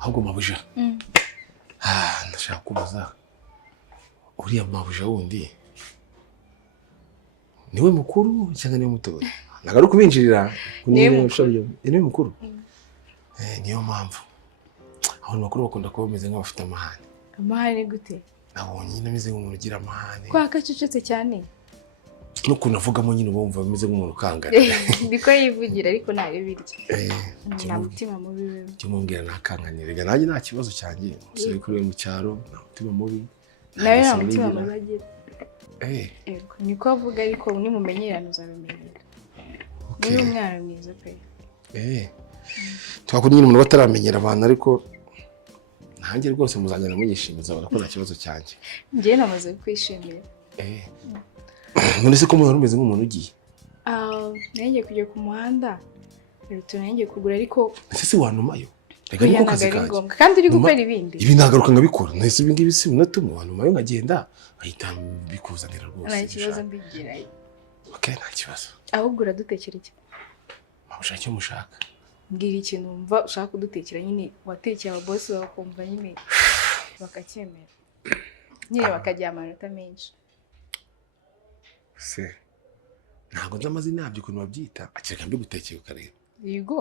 ahubwo mabuja ndashaka kubaza uriya mabuja wundi niwe mukuru cyangwa niwe muto nagaruka kubinjirira niwe mukuru niyo mpamvu abantu bakuru bakunda kuba bameze nk'abafite amahane gute nabonye nyine ameze nk'umuntu ugira amahane kwa kacecetse cyane n'ukuntu avugamo nyine bumva bameze nk'umuntu ukangana biko yivugira ariko nayo birya nta mutima mubi we cyo mumbwira nakanganire rega nanjye nta kibazo cyanjye musore kuri mu cyaro nta mutima mubi nawe nta mutima mubi agira ego niko avuga ariko nimumenyerana uzabimenyera ni umwana mwiza pe twakora nyine umuntu bataramenyera abantu ariko nanjye rwose muzajyana munyishimiza abona ko nta kibazo cyanjye njye namaze kwishimira none se ko umuntu umeze nk'umuntu ugiye nanjye kujya ku muhanda rero nanjye kugura ariko ese se wanumayo rega niko kazi kanjye kandi uri gukora ibindi ibi nagaruka nkabikora nese ibi ngibi si unatumwe wanumayo ngagenda ahita bikuzanira rwose nta kibazo mbigira nta kibazo ahubwo uradutekera iki mushaka icyo mushaka mbwira ikintu wumva ushaka kudutekera nyine watekeye ababosi bawe kumva nyine bakacyemera nyine bakagira amanota menshi se ntabwo nzi amazina yabyo ukuntu babyita akireka mbigutekeye ukareba yego